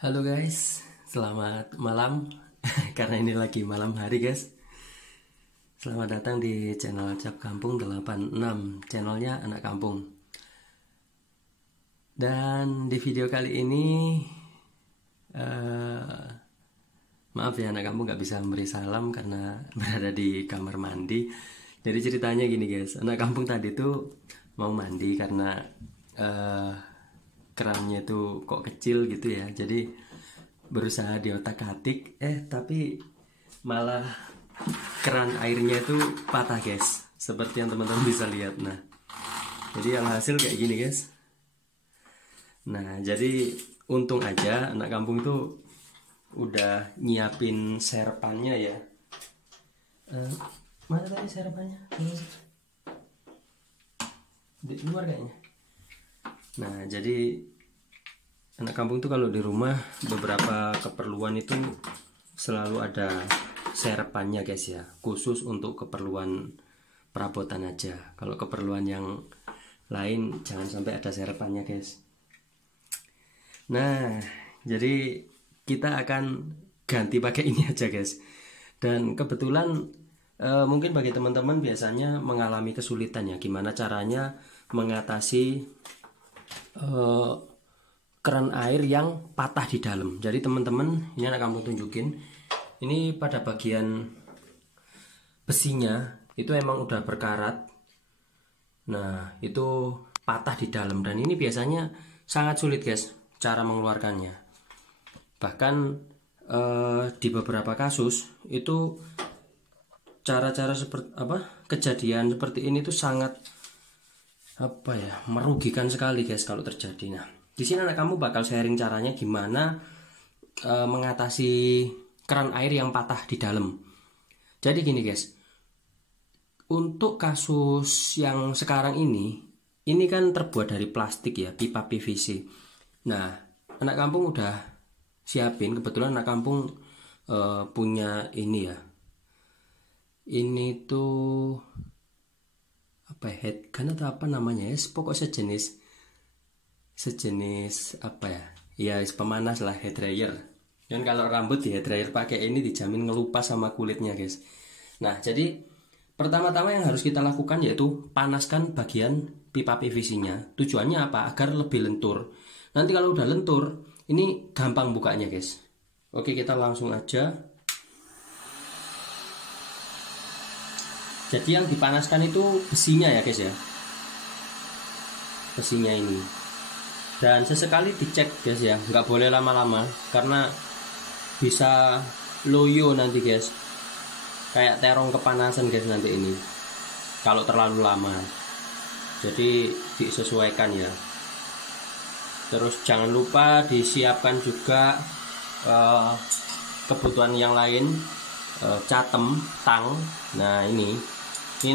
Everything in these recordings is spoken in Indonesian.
Halo guys, selamat malam. Karena ini lagi malam hari guys. Selamat datang di channel Cap Kampung 86, channelnya anak kampung. Dan di video kali ini maaf ya, anak kampung gak bisa memberi salam karena berada di kamar mandi. Jadi ceritanya gini guys, anak kampung tadi tuh mau mandi karena kerannya itu kok kecil gitu ya. Jadi berusaha diotak-atik, tapi malah keran airnya itu patah guys, seperti yang teman-teman bisa lihat. Nah, jadi alhasil kayak gini guys. Nah, jadi untung aja anak kampung itu udah nyiapin serpannya ya. Mana tadi serpannya? Di luar kayaknya. Nah, jadi anak kampung tuh kalau di rumah beberapa keperluan itu selalu ada serpannya guys ya, khusus untuk keperluan perabotan aja. Kalau keperluan yang lain jangan sampai ada serpannya guys. Nah, jadi kita akan ganti pakai ini aja guys. Dan kebetulan mungkin bagi teman-teman biasanya mengalami kesulitan ya, gimana caranya mengatasi keran air yang patah di dalam. Jadi teman-teman, ini anak kampung tunjukin. Ini pada bagian besinya itu emang udah berkarat. Nah, itu patah di dalam dan ini biasanya sangat sulit guys cara mengeluarkannya. Bahkan di beberapa kasus itu cara-cara seperti kejadian seperti ini tuh sangat merugikan sekali guys kalau terjadi. Nah, di sini anak kamu bakal sharing caranya gimana mengatasi keran air yang patah di dalam. Jadi gini guys, untuk kasus yang sekarang ini kan terbuat dari plastik ya, pipa PVC. Nah, anak kampung udah siapin, kebetulan anak kampung punya ini ya. Ini tuh head gun atau apa namanya ya, pokok sejenis pemanas lah, hair dryer. Dan kalau rambut di hair dryer pakai ini dijamin ngelupas sama kulitnya guys. Nah, jadi pertama-tama yang harus kita lakukan yaitu panaskan bagian pipa PVC-nya. Tujuannya apa? Agar lebih lentur. Nanti kalau udah lentur, ini gampang bukanya guys. Oke, kita langsung aja. Jadi yang dipanaskan itu besinya ya guys ya, besinya ini. Dan sesekali dicek guys ya, nggak boleh lama-lama karena bisa loyo nanti guys, kayak terong kepanasan guys nanti ini kalau terlalu lama. Jadi disesuaikan ya. Terus jangan lupa disiapkan juga kebutuhan yang lain, catem, tang. Nah, ini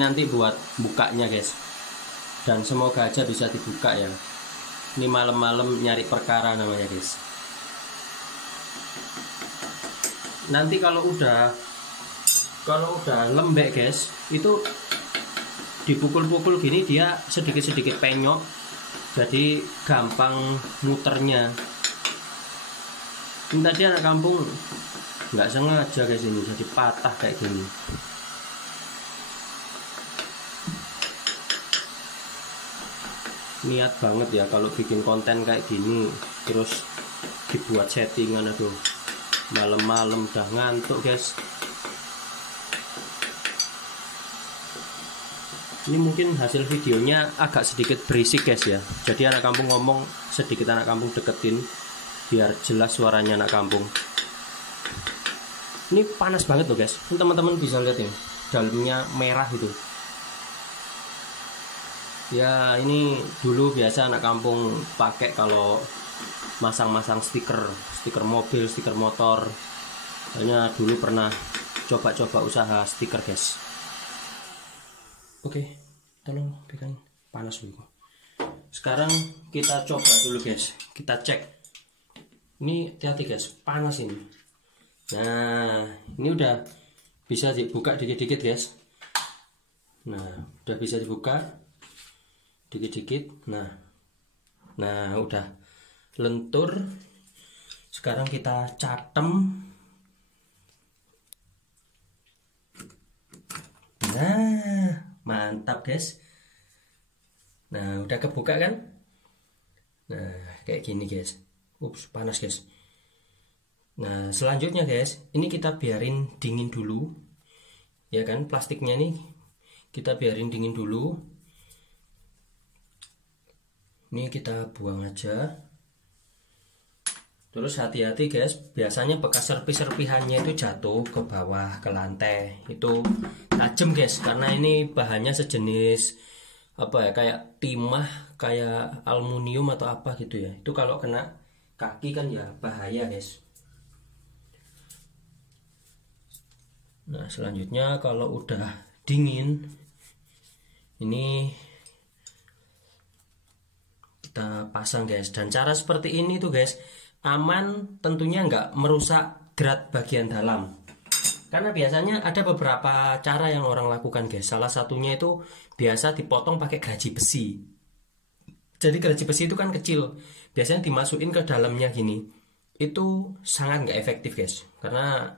nanti buat bukanya guys. Dan semoga aja bisa dibuka ya. Ini malam-malam nyari perkara namanya guys. Nanti kalau udah lembek guys, itu dipukul-pukul gini dia sedikit-sedikit penyok. Jadi gampang muternya. Ini tadi anak kampung nggak sengaja guys, ini jadi patah kayak gini. Niat banget ya kalau bikin konten kayak gini terus dibuat settingan. Aduh, malam-malam udah ngantuk guys. Ini mungkin hasil videonya agak sedikit berisik guys ya. Jadi anak kampung ngomong sedikit, anak kampung deketin biar jelas suaranya anak kampung. Ini panas banget loh guys. Ini teman-teman bisa lihat ya, dalamnya merah itu. Ya, ini dulu biasa anak kampung pakai kalau masang-masang stiker mobil, stiker motor. Kayaknya dulu pernah coba-coba usaha stiker guys. Oke, tolong pegangin, panas dulu. Sekarang kita coba dulu guys, kita cek. Ini hati-hati guys, panas ini. Nah, ini udah bisa dibuka dikit-dikit guys. Nah, udah bisa dibuka dikit-dikit. Nah udah lentur. Sekarang kita catem. Nah, mantap guys. Nah, udah kebuka kan? Nah, kayak gini guys. Ups, panas guys. Nah, selanjutnya guys, ini kita biarin dingin dulu. Ya kan, plastiknya nih kita biarin dingin dulu. Ini kita buang aja. Terus hati-hati guys, biasanya bekas serpih-serpihannya itu jatuh ke bawah, ke lantai. Itu tajam guys, karena ini bahannya sejenis apa ya, kayak timah, kayak aluminium atau apa gitu ya. Itu kalau kena kaki kan ya bahaya guys. Nah, selanjutnya kalau udah dingin, ini kita pasang guys. Dan cara seperti ini tuh guys aman, tentunya nggak merusak drat bagian dalam. Karena biasanya ada beberapa cara yang orang lakukan guys. Salah satunya itu biasa dipotong pakai gergaji besi. Jadi gergaji besi itu kan kecil, biasanya dimasukin ke dalamnya gini. Itu sangat nggak efektif guys. Karena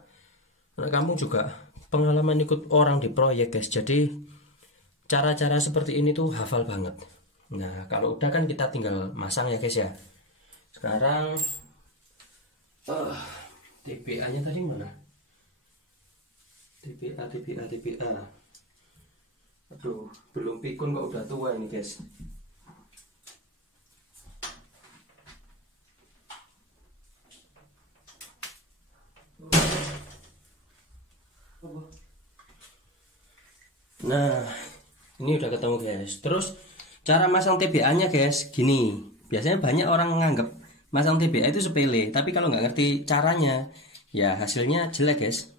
kamu juga pengalaman ikut orang di proyek guys. Jadi cara-cara seperti ini tuh hafal banget. Nah, kalau udah kan kita tinggal masang ya guys ya. Sekarang TPA-nya tadi mana? TPA. Aduh, belum pikun kok udah tua ini guys. Nah, ini udah ketemu guys. Terus cara masang TBA-nya guys, gini. Biasanya banyak orang menganggap masang TBA itu sepele, tapi kalau nggak ngerti caranya, ya hasilnya jelek guys.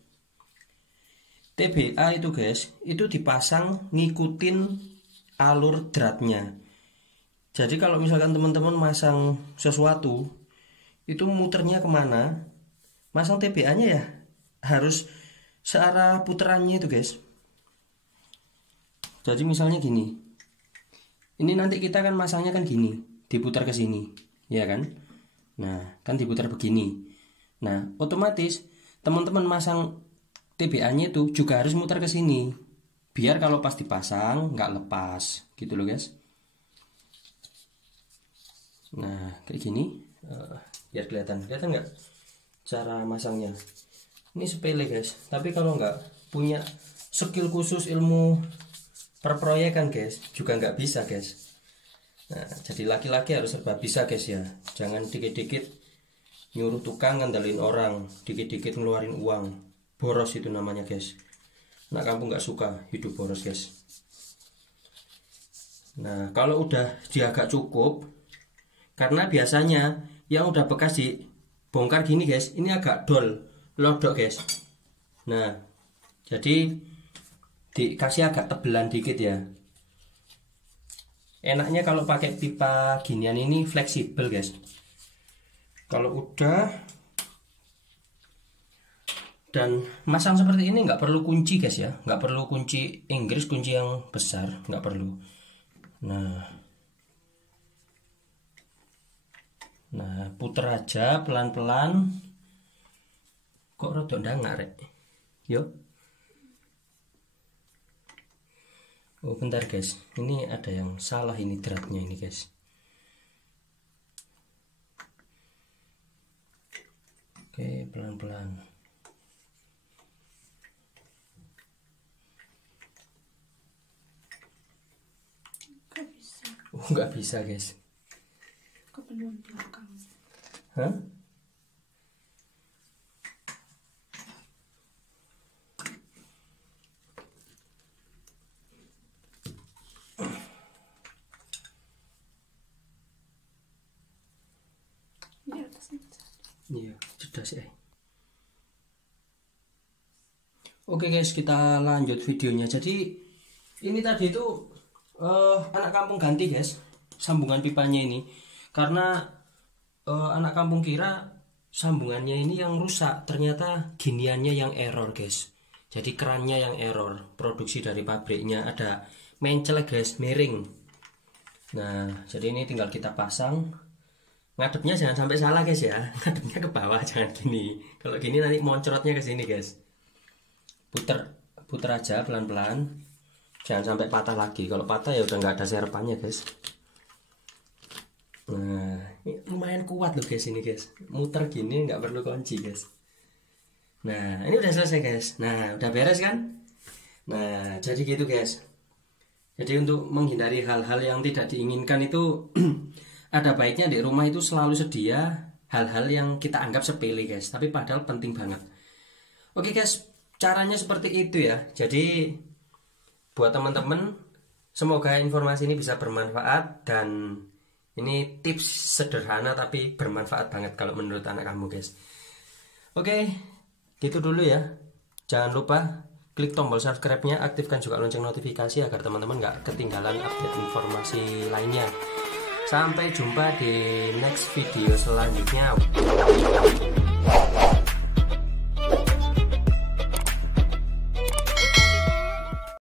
TBA itu guys, itu dipasang ngikutin alur dratnya. Jadi kalau misalkan teman-teman masang sesuatu, itu muternya kemana, masang TBA-nya ya harus searah puterannya itu guys. Jadi misalnya gini. Ini nanti kita kan masangnya kan gini, diputar ke sini, ya kan? Nah, kan diputar begini. Nah, otomatis teman-teman masang TBA-nya itu juga harus muter ke sini, biar kalau pas dipasang nggak lepas, gitu loh guys. Nah, kayak gini, biar kelihatan nggak cara masangnya? Ini sepele guys, tapi kalau nggak punya skill khusus ilmu perproyekan guys juga nggak bisa guys. Nah, jadi laki-laki harus serba bisa guys ya. Jangan dikit-dikit nyuruh tukang ngandalin orang, dikit-dikit ngeluarin uang. Boros itu namanya guys. Nah, kamu nggak suka hidup boros guys. Nah, kalau udah dia agak cukup, karena biasanya yang udah bekas dibongkar gini guys, ini agak dol, lodok guys. Nah, jadi dikasih agak tebelan dikit ya. Enaknya kalau pakai pipa ginian ini fleksibel guys. Kalau udah dan masang seperti ini nggak perlu kunci guys ya, nggak perlu kunci Inggris, kunci yang besar nggak perlu. Nah puter aja pelan-pelan. Kok rodok ndangak rek? Yuk. Oh bentar guys, ini ada yang salah ini dratnya ini guys. Oke, pelan-pelan. Oh nggak bisa guys. Kepenuhan belakang. Hah? Iya, cerdas ya. Oke guys, kita lanjut videonya. Jadi ini tadi itu anak kampung ganti guys sambungan pipanya ini, karena anak kampung kira sambungannya ini yang rusak, ternyata giniannya yang error guys. Jadi kerannya yang error, produksi dari pabriknya ada mencelek guys, miring. Nah jadi ini tinggal kita pasang. Ngadepnya jangan sampai salah guys ya. Ngadepnya ke bawah, jangan gini. Kalau gini nanti moncrotnya ke sini guys. Puter aja pelan-pelan. Jangan sampai patah lagi. Kalau patah ya udah nggak ada serpannya guys. Nah, ini lumayan kuat loh guys ini guys. Muter gini nggak perlu kunci guys. Nah, ini udah selesai guys. Nah, udah beres kan? Nah, jadi gitu guys. Jadi untuk menghindari hal-hal yang tidak diinginkan itu ada baiknya di rumah itu selalu sedia hal-hal yang kita anggap sepele guys, tapi padahal penting banget. Oke guys, caranya seperti itu ya. Jadi buat teman-teman, semoga informasi ini bisa bermanfaat, dan ini tips sederhana tapi bermanfaat banget kalau menurut anak kamu guys. Oke, gitu dulu ya. Jangan lupa klik tombol subscribe-nya, aktifkan juga lonceng notifikasi agar teman-teman gak ketinggalan update informasi lainnya. Sampai jumpa di next video selanjutnya.